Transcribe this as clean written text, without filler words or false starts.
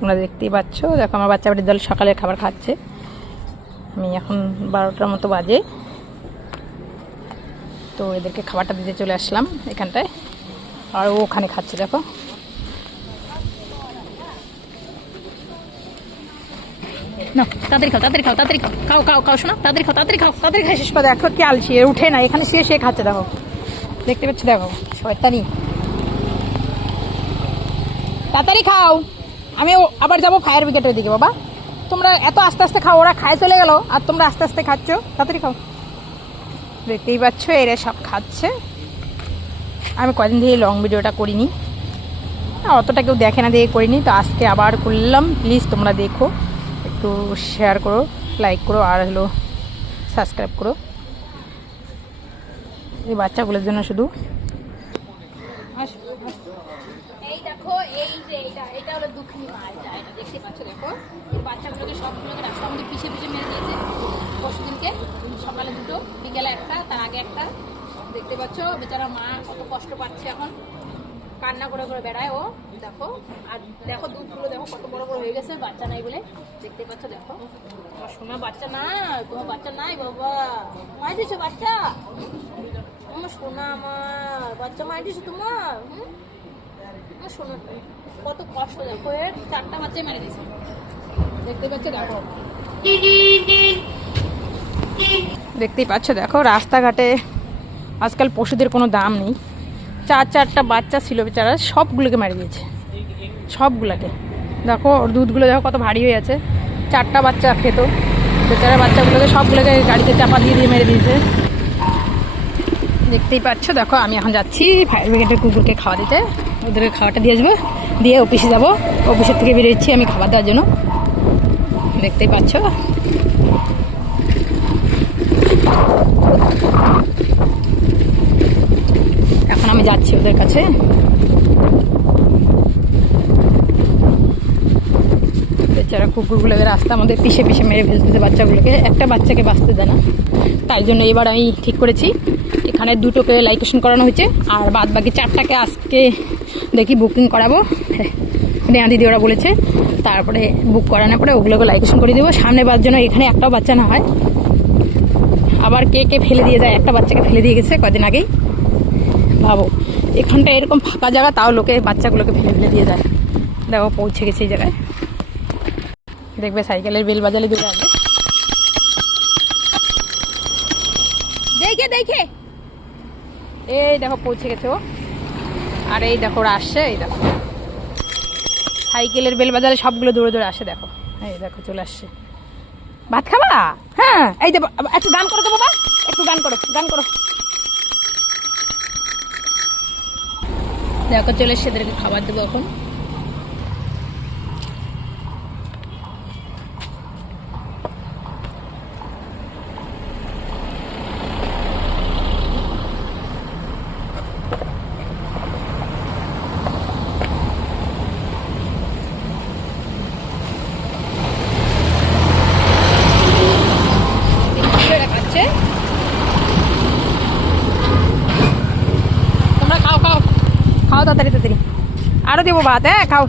তোমরা দেখতেই পাচ্ছ, দেখো আমার বাচ্চা বাড়ির দল সকালে খাবার খাচ্ছে। আমি এখন 12টার মতো বাজে, তো এদেরকে খাবারটা দিতে চলে আসলাম এখানটায়। আর ও ওখানে খাচ্ছে, দেখো। না তাড়াতাড়ি খাও, তাড়াতাড়ি খাও, তাড়াতাড়ি খাও, খাও খাও খাও, শোনো, তাড়াতাড়ি খাও, তাড়াতাড়ি খাও, তাড়াতাড়ি খাই শেষ করে। দেখো কি আলসি, উঠে না, এখানে শুয়ে শুয়ে খাচ্ছে, দেখো, দেখতে পাচ্ছি, দেখো শয়তানি। তাড়াতাড়ি খাও, আমি আবার যাবো ফায়ার ব্রিগেডের দিকে। বাবা তোমরা এত আস্তে আস্তে খাও, ওরা খায় চলে গেল আর তোমরা আস্তে আস্তে খাচ্ছ। তাড়াতাড়ি খাও, দেখতেই পাচ্ছ এরা সব খাচ্ছে। আমি কদিন ধরে লং ভিডিওটা করিনি, অতটা কেউ দেখে না দিয়ে করিনি, তো আজকে আবার করলাম। প্লিজ তোমরা দেখো, একটু শেয়ার করো, লাইক করো, আর হলো সাবস্ক্রাইব করো এই বাচ্চাগুলোর জন্য শুধু। এই দেখো, এই যে এটা হলো দুঃখিনী মা, এটা দেখতে পাচ্ছ, দেখো এই বাচ্চাগুলোকে সবগুলোকে রাস্তার মধ্যে পিছিয়ে পিছিয়ে মেরে দিয়েছে পরশুদিনকে। সকালে দুটো, বিকেলে একটা, তার আগে একটা। দেখতে পাচ্ছ বেচারা মা কত কষ্ট পাচ্ছে, এখন কান্না করে করে বেড়ায় ও। দেখো, আর দেখো দুধগুলো দেখো কত বড় বড় হয়ে গেছে, বাচ্চা নাই বলে। দেখতে পাচ্ছ, দেখো আমার সোনা বাচ্চা না, তোমার বাচ্চা নাই বাবা, মাই দিছো বাচ্চা, আমার সোনা, আমার বাচ্চা মাই দিছো তোমার। শোনো কত কষ্ট, দেখো এর 4টা বাচ্চাই মেরে দিয়েছে। দেখতে পাচ্ছ, দেখো দেখতেই পাচ্ছ, দেখো রাস্তাঘাটে আজকাল পশুদের কোনো দাম নেই। 4টা বাচ্চা ছিল বেচারা, সবগুলোকে মেরে দিয়েছে, সবগুলোকে। দেখো ওর দুধগুলো দেখো কত ভারী হয়ে আছে। 4টা বাচ্চা খেত বেচারা, বাচ্চাগুলোকে সবগুলোকে গাড়িতে চাপা দিয়ে দিয়ে মেরে দিয়েছে। দেখতেই পাচ্ছ, দেখো আমি এখন যাচ্ছি ফায়ার ব্রিগেডের কুকুরকে খাওয়া দিতে। ওদেরকে খাওয়াটা দিয়ে আসবো, দিয়ে অফিসে যাবো। অফিসের থেকে বেরিয়েছি আমি খাবার দেওয়ার জন্য, দেখতেই পাচ্ছ। এখন আমি যাচ্ছি ওদের কাছে। বেচারা কুকুরগুলোকে রাস্তার মধ্যে পিষে পিষে মেরে ফেলতেছে বাচ্চাগুলোকে, একটা বাচ্চাকে বাঁচতে দেয় না। তাই জন্য এবার আমি ঠিক করেছি, এখানে 2টোকে লাইকেশন করানো হয়েছে, আর বাদ বাকি 4টাকে আজকে দেখি বুকিং করাবো। নেয়া দিদি ওরা বলেছে, তারপরে বুক করানোর পরে ওগুলোকে লাইকেশন করে দেবো। সামনে বার জন্য এখানে একটাও বাচ্চা না হয়। আবার কে কে ফেলে দিয়ে যায়, একটা বাচ্চাকে ফেলে দিয়ে গেছে কদিন আগেই। ভাবো এখানটা এরকম ফাঁকা জায়গা, তাও লোকে বাচ্চাগুলোকে ফেলে ফেলে দিয়ে যায়। দেখো পৌঁছে গেছে এই জায়গায়, দেখবে সাইকেলের বেল বাজালে দূরে আসবে। দেখে দেখে এই দেখো পৌঁছে গেছে ও। আর এই দেখো ওরা আসছে, এই দেখো সাইকেলের বেল বাজালে সবগুলো দৌড়ে দৌড়ে আসে। দেখো এই দেখো চলে আসছে। ভাত খাবা? হ্যাঁ এই দেখো, একটু গান করো তো বাবা, একটু গান করো, গান করো। দেখো চলে এসছে, এদেরকে খাবার দেবো এখন। তোমরা খাও খাও খাও, তাড়াতাড়ি তাড়াতাড়ি, আরো দেবো ভাত। হ্যাঁ খাও।